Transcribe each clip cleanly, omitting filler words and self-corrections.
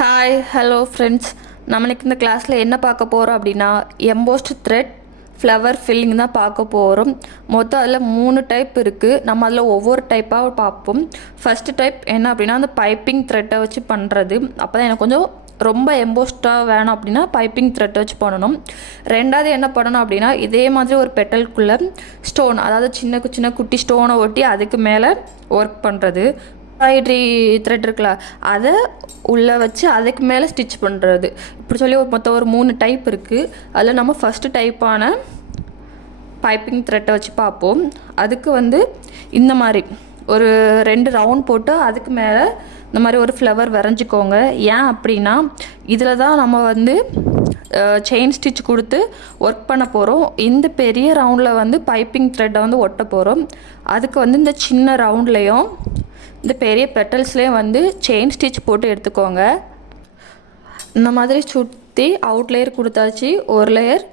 Hi hello friends. நம்மளுக்கு இந்த கிளாஸில் என்ன பார்க்க போகிறோம் அப்படின்னா எம்போஸ்ட் த்ரெட் ஃப்ளவர் ஃபில்லிங் தான் பார்க்க போகிறோம். மொத்தம் அதில் 3 டைப் இருக்குது. நம்ம அதில் ஒவ்வொரு டைப்பாக பார்ப்போம். ஃபஸ்ட்டு டைப் என்ன அப்படின்னா அந்த பைப்பிங் த்ரெட்டை வச்சு பண்ணுறது. அப்போ தான் எனக்கு கொஞ்சம் ரொம்ப எம்போஸ்டாக வேணும் அப்படின்னா பைப்பிங் த்ரெட்டை வச்சு பண்ணணும். ரெண்டாவது என்ன பண்ணணும் அப்படின்னா இதே மாதிரி ஒரு பெட்டலுக்குள்ளே ஸ்டோன், அதாவது சின்ன சின்ன குட்டி ஸ்டோனை ஒட்டி அதுக்கு மேலே ஒர்க் பண்ணுறது. எம்ப்ராய்டரி த்ரெட் இருக்குல்ல, அதை உள்ளே வச்சு அதுக்கு மேலே ஸ்டிச் பண்ணுறது. இப்படி சொல்லி மொத்தம் ஒரு 3 டைப் இருக்குது. அதில் நம்ம ஃபஸ்ட்டு டைப்பான பைப்பிங் த்ரெட்டை வச்சு பார்ப்போம். அதுக்கு இந்த மாதிரி ஒரு 2 ரவுண்ட் போட்டு அதுக்கு மேலே இந்த மாதிரி ஒரு ஃப்ளவர் வரைஞ்சிக்கோங்க. ஏன் அப்படின்னா இதில் தான் நம்ம செயின் ஸ்டிச் கொடுத்து ஒர்க் பண்ண போகிறோம். இந்த பெரிய ரவுண்டில் பைப்பிங் த்ரெட்டை ஒட்ட போகிறோம். அதுக்கு இந்த சின்ன ரவுண்ட்லேயும் இந்த பெரிய பெட்டல்ஸ்லேயும் செயின் ஸ்டிச் போட்டு எடுத்துக்கோங்க. இந்த மாதிரி சுற்றி அவுட் லேயர் கொடுத்தாச்சு. ஒரு லேயர்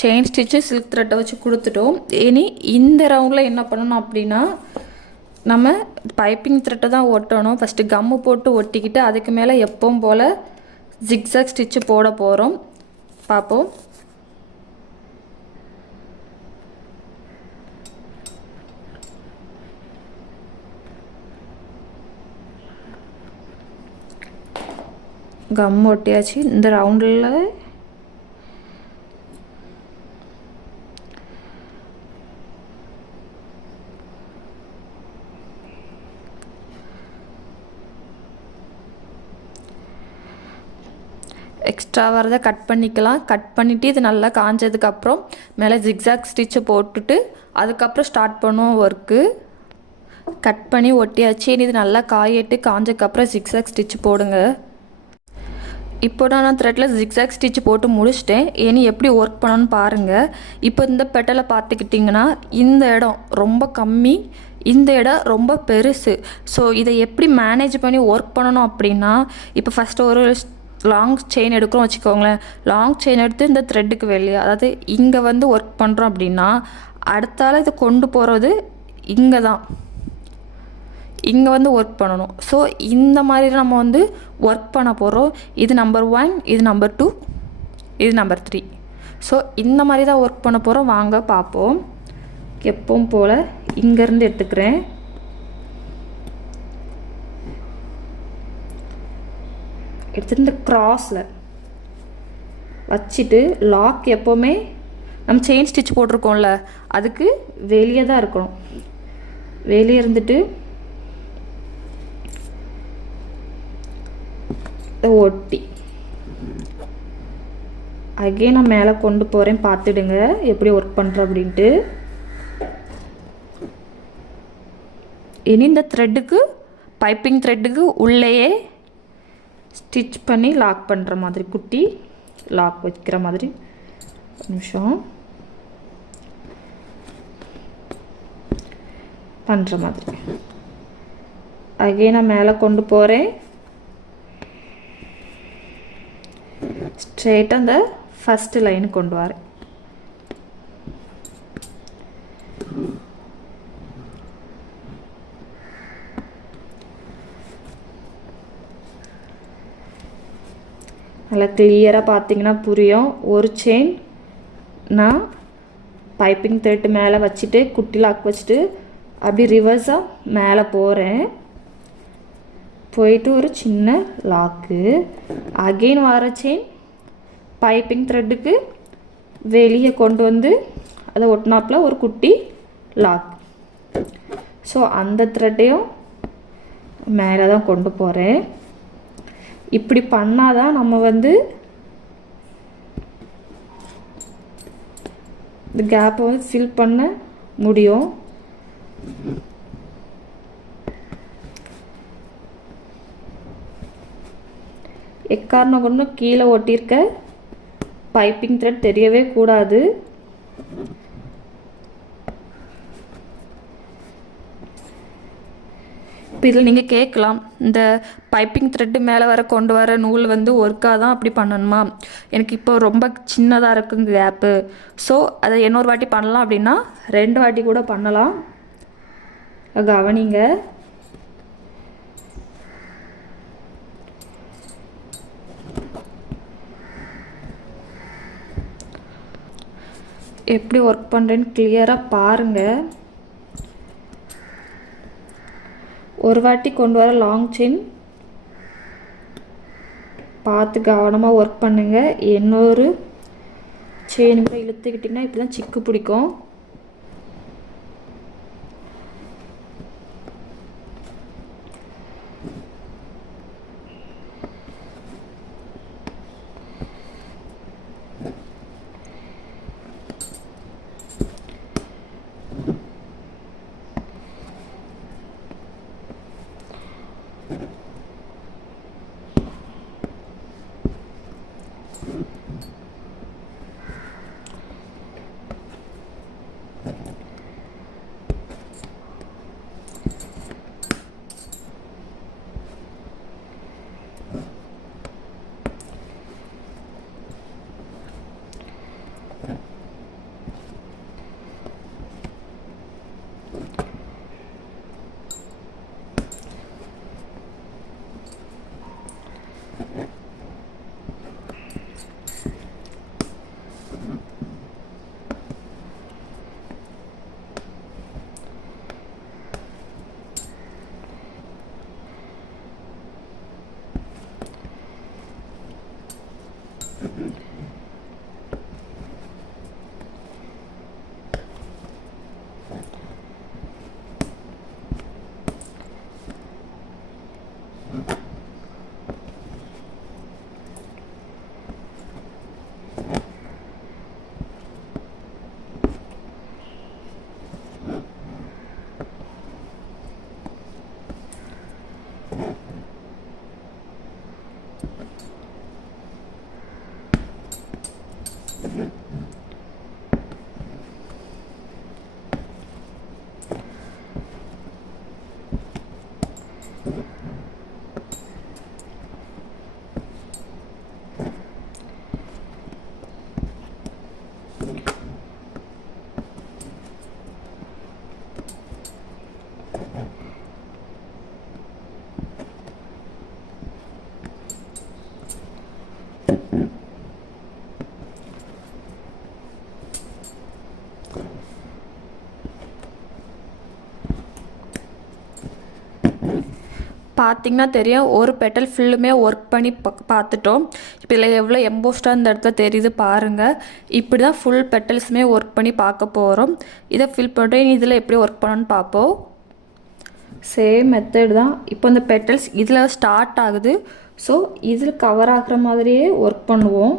செயின் ஸ்டிச்சு சில்க் த்ரெட்டை வச்சு கொடுத்துட்டோம். இனி இந்த ரவுண்டில் என்ன பண்ணணும் அப்படின்னா நம்ம பைப்பிங் த்ரெட்டை தான் ஒட்டணும். ஃபஸ்ட்டு கம்மு போட்டு ஒட்டிக்கிட்டு அதுக்கு மேலே எப்பவும் போல் ஜிக்ஸாக் ஸ்டிச்சு போட போகிறோம். பார்ப்போம். கம் ஒட்டியாச்சு. இந்த ரவுண்டில் எக்ஸ்ட்ரா வரதை கட் பண்ணிக்கலாம். கட் பண்ணிவிட்டு இது நல்லா காஞ்சதுக்கப்புறம் மேலே ஜிக்ஸாக் ஸ்டிச்சை போட்டுட்டு அதுக்கப்புறம் ஸ்டார்ட் பண்ணுவோம் ஒர்க்கு. கட் பண்ணி ஒட்டியாச்சு. இது நல்லா காயிட்டு காஞ்சதுக்கப்புறம் ஜிக்ஸாக் ஸ்டிச் போடுங்க. இப்போ நான் த்ரெட்டில் ஜிக்ஸாக் ஸ்டிச் போட்டு முடிச்சிட்டேன். இனி எப்படி ஒர்க் பண்ணணும்னு பாருங்கள். இப்போ இந்த பெட்டலை பார்த்துக்கிட்டிங்கன்னா இந்த இடம் ரொம்ப கம்மி, இந்த இடம் ரொம்ப பெருசு. ஸோ இதை எப்படி மேனேஜ் பண்ணி ஒர்க் பண்ணணும் அப்படின்னா இப்போ ஃபஸ்ட்டு ஒரு லாங் செயின் எடுக்கிறோம் வச்சுக்கோங்களேன். லாங் செயின் எடுத்து இந்த த்ரெட்டுக்கு வெளியே, அதாவது இங்கே ஒர்க் பண்ணுறோம் அப்படின்னா அடுத்தால இதை கொண்டு போகிறது இங்கே தான், இங்கே ஒர்க் பண்ணணும். ஸோ இந்த மாதிரி நம்ம ஒர்க் பண்ண போகிறோம். இது நம்பர் 1, இது நம்பர் 2, இது நம்பர் 3. ஸோ இந்த மாதிரி தான் ஒர்க் பண்ண போகிறோம். வாங்க பார்ப்போம். எப்பவும் போல் இங்கேருந்து எடுத்துக்கிறேன். எடுத்துகிட்டு இந்த க்ராஸில் வச்சுட்டு லாக் எப்போவுமே நம்ம செயின் ஸ்டிச் போட்டிருக்கோம்ல அதுக்கு வெளியே தான் இருக்கணும். வெளியே இருந்துட்டு ஒட்டி அகைன் நான் மேலே கொண்டு போகிறேன். பார்த்துடுங்க எப்படி ஒர்க் பண்ணுறேன் அப்படின்ட்டு. இனி இந்த த்ரெட்டுக்கு பைப்பிங் த்ரெட்டுக்கு உள்ளேயே ஸ்டிச் பண்ணி லாக் பண்ணுற மாதிரி, குட்டி லாக் வைக்கிற மாதிரி. ஒரு நிமிஷம் பண்ணுற மாதிரி அகைன் நான் மேலே கொண்டு போகிறேன். ஸ்ட்ரெயிட்டாக அந்த ஃபஸ்ட்டு லைனு கொண்டு வரேன். நல்லா கிளியராக பார்த்தீங்கன்னா புரியும். ஒரு செயின் நான் பைப்பிங் த்ரெட்டு மேலே வச்சுட்டு குட்டி லாக் வச்சுட்டு அப்படி ரிவர்ஸாக மேலே போகிறேன். போயிட்டு ஒரு சின்ன லாக்கு, அகெயின் வர செயின் பைப்பிங் த்ரெட்டுக்கு வெளியே கொண்டு அதை ஒட்டினாப்பில் ஒரு குட்டி லாக். ஸோ அந்த த்ரெட்டையும் மேலே தான் கொண்டு போகிறேன். இப்படி பண்ணாதான் நம்ம இந்த கேப்பை ஃபில் பண்ண முடியும். எக்காரணம் கொண்டு கீழே ஒட்டியிருக்க பைப்பிங் த்ரெட் தெரியவே கூடாது. இப்போ இதில் நீங்கள் கேட்கலாம், இந்த பைப்பிங் த்ரெட்டு மேலே கொண்டு வர நூல் ஒர்க்காக தான் அப்படி பண்ணணுமா? எனக்கு இப்போ ரொம்ப சின்னதாக இருக்குங்க கேப்பு. ஸோ அதை இன்னொரு வாட்டி பண்ணலாம் அப்படின்னா 2 வாட்டி கூட பண்ணலாம். கவனிங்க. எப்படி ஒர்க் பண்ணுறேன்னு கிளியராக பாருங்கள். ஒரு வாட்டி கொண்டு வர லாங் செயின் பார்த்து கவனமாக ஒர்க் பண்ணுங்கள். இன்னொரு செயின் கூட இழுத்துக்கிட்டிங்கன்னா இப்படி தான் சிக்கு பிடிக்கும். பார்த்திங்கன்னா தெரியும், ஒரு பெட்டல் ஃபுல்லுமே ஒர்க் பண்ணி பார்த்துட்டோம். இப்போ இதில் எவ்வளோ எம்போஸ்டாக இந்த இடத்துல தெரியுது பாருங்கள். இப்படி தான் ஃபுல் பெட்டல்ஸுமே ஒர்க் பண்ணி பார்க்க போகிறோம். இதை ஃபில் பண்ணிட்டு இதில் எப்படி ஒர்க் பண்ணணும்னு பார்ப்போம். சேம் மெத்தட் தான். இப்போ இந்த பெட்டல்ஸ் இதில் ஸ்டார்ட் ஆகுது. ஸோ இதில் கவர் ஆகிற மாதிரியே ஒர்க் பண்ணுவோம்.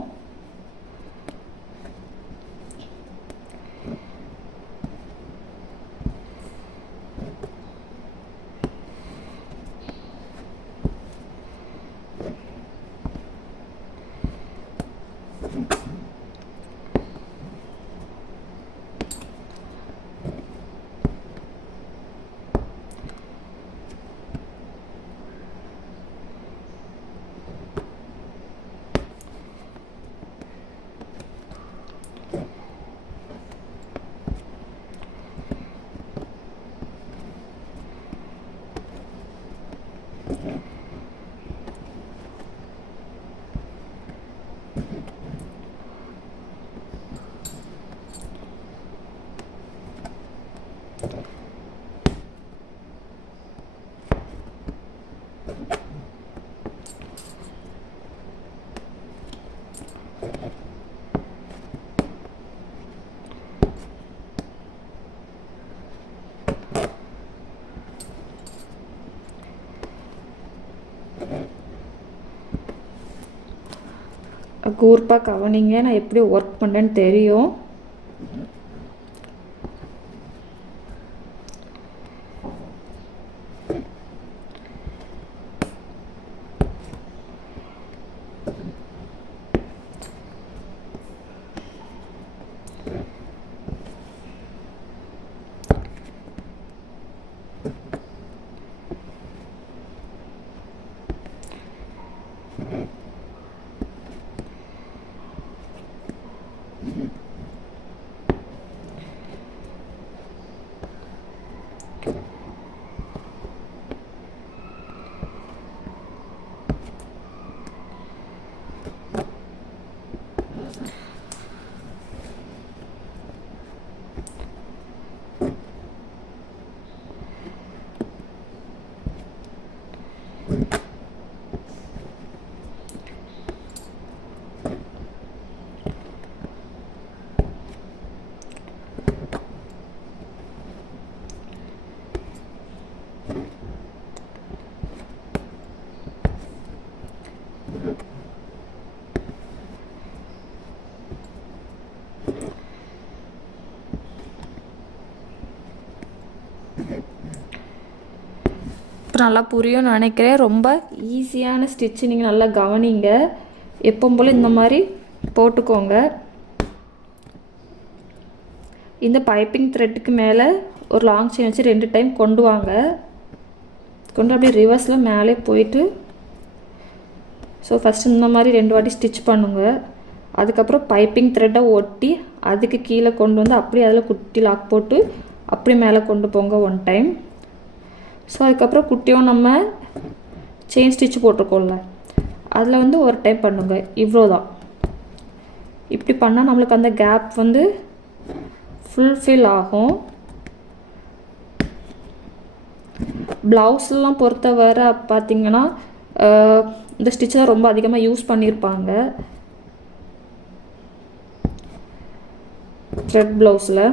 கூர்ப்பாக கவனிங்க, நான் எப்படி ஒர்க் பண்ணுறேன்னு தெரியும். இப்போ நல்லா புரியும்னு நினைக்கிறேன். ரொம்ப ஈஸியான ஸ்டிச்சு, நீங்கள் நல்லா கவனிங்க. எப்பவும் போல் இந்த மாதிரி போட்டுக்கோங்க. இந்த பைப்பிங் த்ரெட்டுக்கு மேலே ஒரு லாங் செயின் வச்சு 2 டைம் கொண்டு வாங்க. கொண்டு அப்படியே ரிவர்ஸில் மேலே போயிட்டு, ஸோ ஃபஸ்ட்டு இந்த மாதிரி 2 வாட்டி ஸ்டிச் பண்ணுங்க. அதுக்கப்புறம் பைப்பிங் த்ரெட்டை ஒட்டி அதுக்கு கீழே கொண்டு வந்து அப்படியே அதில் குட்டி லாக் போட்டு அப்படி மேலே கொண்டு போங்க 1 டைம். ஸோ அதுக்கப்புறம் குட்டியும் நம்ம செயின் ஸ்டிச் போட்டிருக்கோம்ல, அதில் வந்து 1 டைம் பண்ணுங்க. இவ்வளோதான். இப்படி பண்ணால் நம்மளுக்கு அந்த கேப் வந்து ஃபுல்ஃபில் ஆகும். ப்ளவுஸ்லாம் பொறுத்தவரை பார்த்திங்கன்னா இந்த ஸ்டிச் தான் ரொம்ப அதிகமாக யூஸ் பண்ணியிருப்பாங்க த்ரெட் ப்ளவுஸில்.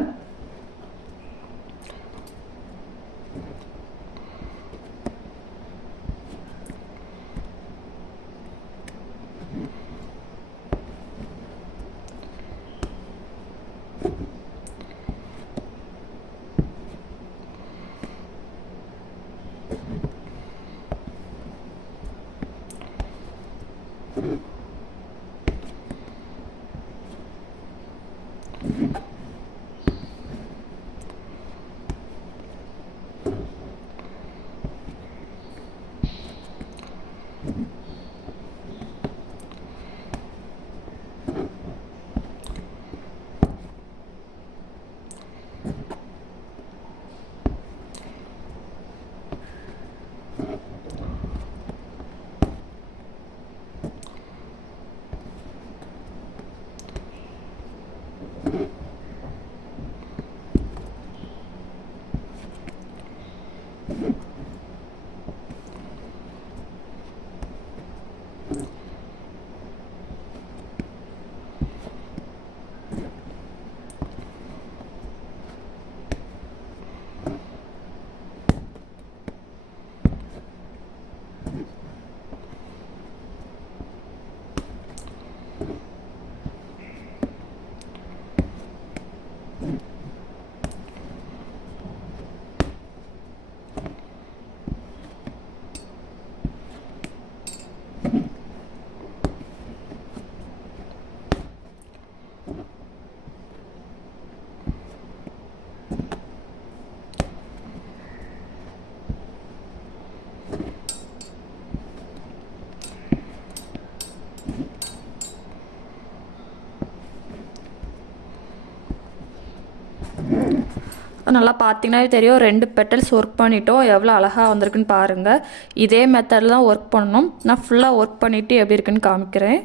நல்லா பார்த்தீங்கன்னா தெரியும், 2 பெட்டல்ஸ் ஒர்க் பண்ணிட்டோம். எவ்வளோ அழகாக வந்திருக்குன்னு பாருங்கள். இதே மெத்தடில் தான் ஒர்க் பண்ணணும். நான் ஃபுல்லாக ஒர்க் பண்ணிவிட்டு எப்படி இருக்குன்னு காமிக்கிறேன்.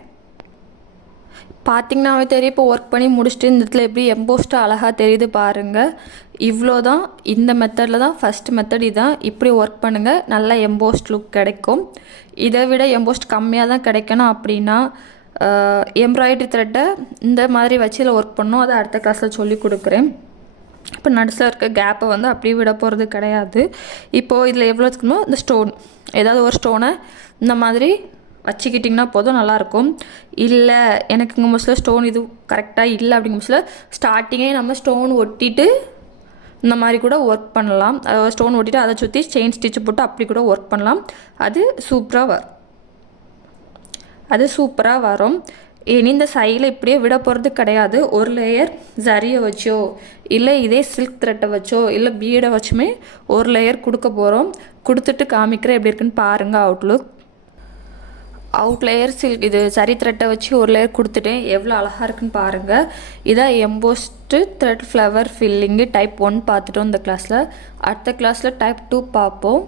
பார்த்தீங்கன்னாவே தெரியும், இப்போ ஒர்க் பண்ணி முடிச்சுட்டு இந்த இடத்துல எப்படி எம்போஸ்ட்டாக அழகாக தெரியுது பாருங்கள். இவ்வளோ தான். இந்த மெத்தடில் தான் ஃபஸ்ட் மெத்தட் இதான். இப்படி ஒர்க் பண்ணுங்கள், நல்லா எம்போஸ்ட் லுக் கிடைக்கும். இதை விட எம்போஸ்ட் கம்மியாக தான் கிடைக்கணும் அப்படின்னா எம்ப்ராய்டரி த்ரெட்டை இந்த மாதிரி வச்சு இதில் ஒர்க் பண்ணணும். அதை அடுத்த கிளாஸில் சொல்லி கொடுக்குறேன். இப்போ நடுசில் இருக்க கேப்பை வந்து அப்படியே விட போகிறது கிடையாது. இப்போது இதில் எவ்வளோ இருக்கணுமோ இந்த ஸ்டோன், ஏதாவது ஒரு ஸ்டோனை இந்த மாதிரி வச்சுக்கிட்டிங்கன்னா போதும், நல்லாயிருக்கும். இல்லை எனக்கு இங்கே மோஸ்ட்லில் ஸ்டோன் இது கரெக்டாக இல்லை அப்படிங்கிற மோஸ்ட்லில் ஸ்டார்டிங்கே நம்ம ஸ்டோன் ஒட்டிட்டு இந்த மாதிரி கூட ஒர்க் பண்ணலாம். ஸ்டோன் ஒட்டிட்டு அதை சுற்றி செயின் ஸ்டிச்சு போட்டு அப்படி கூட ஒர்க் பண்ணலாம். அது சூப்பராக வரும். இனி இந்த சைடில் இப்படியே விட போகிறது கிடையாது. ஒரு லேயர் ஜரியை வச்சோ இல்லை இதே சில்க் த்ரெட்டை வச்சோ இல்லை பீடை வச்சுமே ஒரு லேயர் கொடுக்க போகிறோம். கொடுத்துட்டு காமிக்கிறேன் எப்படி இருக்குன்னு பாருங்கள். அவுட் லேயர் சில்க் இது சரி த்ரெட்டை வச்சு ஒரு லேயர் கொடுத்துட்டேன். எவ்வளோ அழகாக இருக்குன்னு பாருங்கள். இதான் embossed thread flower filling type 1 பார்த்துட்டோம் இந்த கிளாஸில். அடுத்த கிளாஸில் டைப் 2 பார்ப்போம்.